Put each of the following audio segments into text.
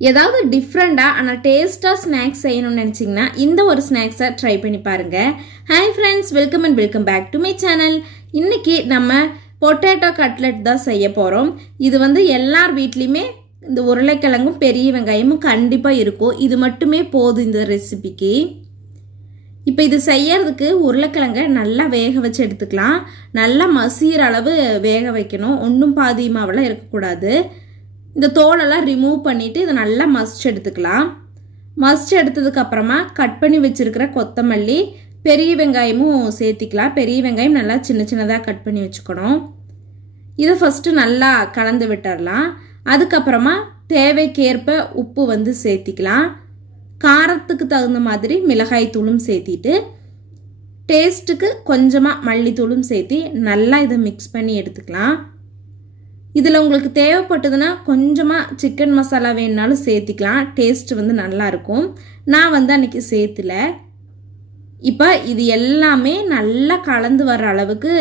ஏதாவது டிஃப்ரெண்ட்டாக ஆனால் டேஸ்ட்டாக ஸ்நாக்ஸ் செய்யணும்னு நினச்சிங்கன்னா இந்த ஒரு ஸ்நாக்ஸை ட்ரை பண்ணி பாருங்கள். Hi friends, welcome and welcome back to my channel. இன்றைக்கி நம்ம பொட்டேட்டோ கட்லெட் தான் செய்ய போகிறோம். இது எல்லார் வீட்லேயுமே இந்த உருளைக்கிழங்கும் பெரிய வெங்காயமும் கண்டிப்பாக இருக்கும். இது மட்டுமே போதும் இந்த ரெசிபிக்கு. இப்போ இது செய்யறதுக்கு உருளைக்கிழங்கை நல்லா வேக வச்சு எடுத்துக்கலாம். நல்லா மசிகிற அளவு வேக வைக்கணும். ஒன்றும் பாதியமாவெல்லாம் இருக்கக்கூடாது. இந்த தோலெல்லாம் ரிமூவ் பண்ணிவிட்டு இதை நல்லா மசிச்சு எடுத்துக்கலாம். மசிச்சு எடுத்ததுக்கப்புறமா கட் பண்ணி வச்சுருக்கிற கொத்தமல்லி, பெரிய வெங்காயமும் சேர்த்திக்கலாம். பெரிய வெங்காயம் நல்லா சின்ன சின்னதாக கட் பண்ணி வச்சுக்கணும். இதை ஃபஸ்ட்டு நல்லா கலந்து விட்டுடலாம். அதுக்கப்புறமா தேவைக்கேற்ப உப்பு சேர்த்திக்கலாம். காரத்துக்கு தகுந்த மாதிரி மிளகாய் தூளும் சேர்த்திட்டு டேஸ்ட்டுக்கு கொஞ்சமாக மல்லித்தூளும் சேர்த்தி நல்லா இதை மிக்ஸ் பண்ணி எடுத்துக்கலாம். இதில் உங்களுக்கு தேவைப்பட்டதுன்னா கொஞ்சமாக சிக்கன் மசாலா வேணுனாலும் சேர்த்திக்கலாம். டேஸ்ட் நல்லாயிருக்கும். நான் அன்றைக்கி சேர்த்துல. இப்போ இது எல்லாமே நல்லா கலந்து வர்ற அளவுக்கு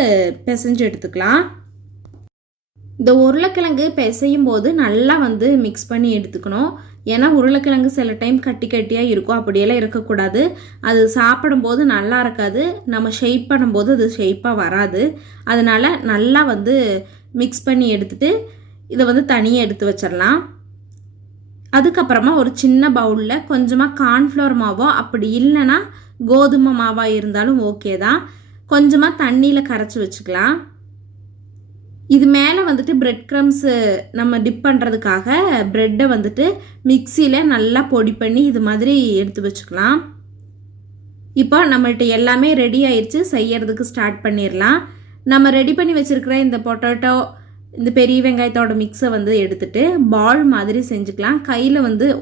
பிசைஞ்சு எடுத்துக்கலாம். இந்த உருளைக்கிழங்கு பிசையும் போது நல்லா மிக்ஸ் பண்ணி எடுத்துக்கணும். ஏன்னா உருளைக்கிழங்கு சில டைம் கட்டி கட்டியாக இருக்கும். அப்படியெல்லாம் இருக்கக்கூடாது. அது சாப்பிடும்போது நல்லா இருக்காது. நம்ம ஷேப் பண்ணும்போது அது ஷேப்பாக வராது. அதனால் நல்லா மிக்ஸ் பண்ணி எடுத்துட்டு இதை தனியாக எடுத்து வச்சிடலாம். அதுக்கப்புறமா ஒரு சின்ன பவுலில் கொஞ்சமாக கார்ன்ஃப்ளவர் மாவோ அப்படி இல்லைன்னா கோதுமை மாவாக இருந்தாலும் ஓகே தான், கொஞ்சமாக தண்ணியில் கரைச்சி வச்சுக்கலாம். இது மேலே பிரெட் க்ரம்ஸு நம்ம டிப் பண்ணுறதுக்காக ப்ரெட்டை மிக்சியில் நல்லா பொடி பண்ணி இது மாதிரி எடுத்து வச்சுக்கலாம். இப்போ நம்மள்ட்ட எல்லாமே ரெடி ஆயிடுச்சு. செய்யறதுக்கு ஸ்டார்ட் பண்ணிடலாம். நம்ம ரெடி பண்ணி வச்சுருக்கிற இந்த பொட்டேட்டோ, இந்த பெரிய வெங்காயத்தோட மிக்ஸை எடுத்துட்டு பால் மாதிரி செஞ்சுக்கலாம். கையில்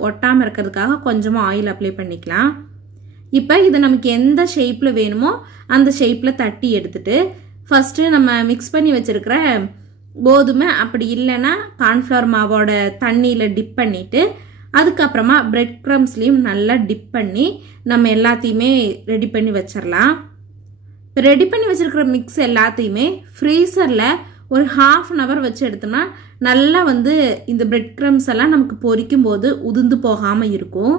ஒட்டாமல் இருக்கிறதுக்காக கொஞ்சமாக ஆயில் அப்ளை பண்ணிக்கலாம். இப்போ இதை நமக்கு எந்த ஷேப்பில் வேணுமோ அந்த ஷேப்பில் தட்டி எடுத்துட்டு ஃபஸ்ட்டு நம்ம மிக்ஸ் பண்ணி வச்சுருக்கிற கோதுமை அப்படி இல்லைன்னா கார்ன்ஃப்ளவர் மாவோட தண்ணியில் டிப் பண்ணிவிட்டு அதுக்கப்புறமா பிரெட் க்ரம்ஸ்லேயும் நல்லா டிப் பண்ணி நம்ம எல்லாத்தையுமே ரெடி பண்ணி வச்சிடலாம். இப்போ ரெடி பண்ணி வச்சுருக்கிற மிக்ஸ் எல்லாத்தையுமே ஃப்ரீசரில் ஒரு 1/2 hour வச்சு எடுத்தோம்னா நல்லா இந்த பிரெட் க்ரம்ஸ் எல்லாம் நமக்கு பொரிக்கும் போது உதிர்ந்து போகாமல் இருக்கும்.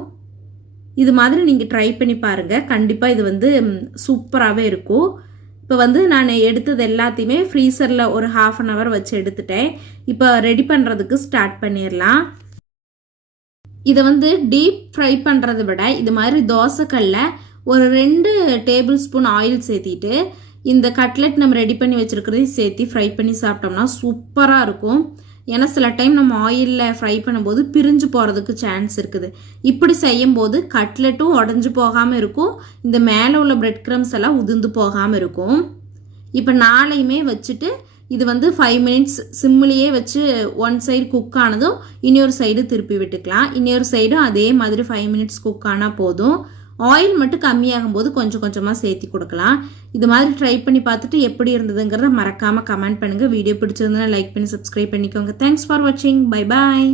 இது மாதிரி நீங்கள் ட்ரை பண்ணி பாருங்கள். கண்டிப்பாக இது சூப்பராகவே இருக்கும். இப்போ நான் எடுத்தது எல்லாத்தையுமே ஃப்ரீசரில் ஒரு 1/2 hour வச்சு எடுத்துட்டேன். இப்போ ரெடி பண்ணுறதுக்கு ஸ்டார்ட் பண்ணிடலாம். இதை டீப் ஃப்ரை பண்ணுறதை விட இது மாதிரி தோசைக்கல்ல ஒரு 2 டேபிள் ஸ்பூன் ஆயில் சேர்த்திட்டு இந்த கட்லெட் நம்ம ரெடி பண்ணி வச்சுருக்கிறதையும் சேர்த்து ஃப்ரை பண்ணி சாப்பிட்டோம்னா சூப்பராக இருக்கும். ஏன்னா சில டைம் நம்ம ஆயிலில் ஃப்ரை பண்ணும்போது பிரிஞ்சு போகிறதுக்கு சான்ஸ் இருக்குது. இப்படி செய்யும்போது கட்லெட்டும் உடஞ்சி போகாமல் இருக்கும். இந்த மேலே உள்ள பிரெட் க்ரம்ஸ் எல்லாம் உதிர்ந்து போகாமல் இருக்கும். இப்போ நாளையுமே வச்சுட்டு இது 5 minutes சிம்மிலேயே வச்சு ஒன் சைடு குக் ஆனதும் இன்னொரு சைடு திருப்பி விட்டுக்கலாம். இன்னொரு சைடும் அதே மாதிரி 5 minutes குக் ஆனால் போதும். ஆயில் மட்டும் கம்மியாகும் போது கொஞ்சம் கொஞ்சமாக சேர்த்தி கொடுக்கலாம். இது மாதிரி ட்ரை பண்ணி பார்த்துட்டு எப்படி இருந்ததுங்கிறத மறக்காமல் கமெண்ட் பண்ணுங்கள். வீடியோ பிடிச்சிருந்தா லைக் பண்ணி சப்ஸ்கிரைப் பண்ணிக்கோங்க. தேங்க்ஸ் ஃபார் வாட்சிங். Bye bye.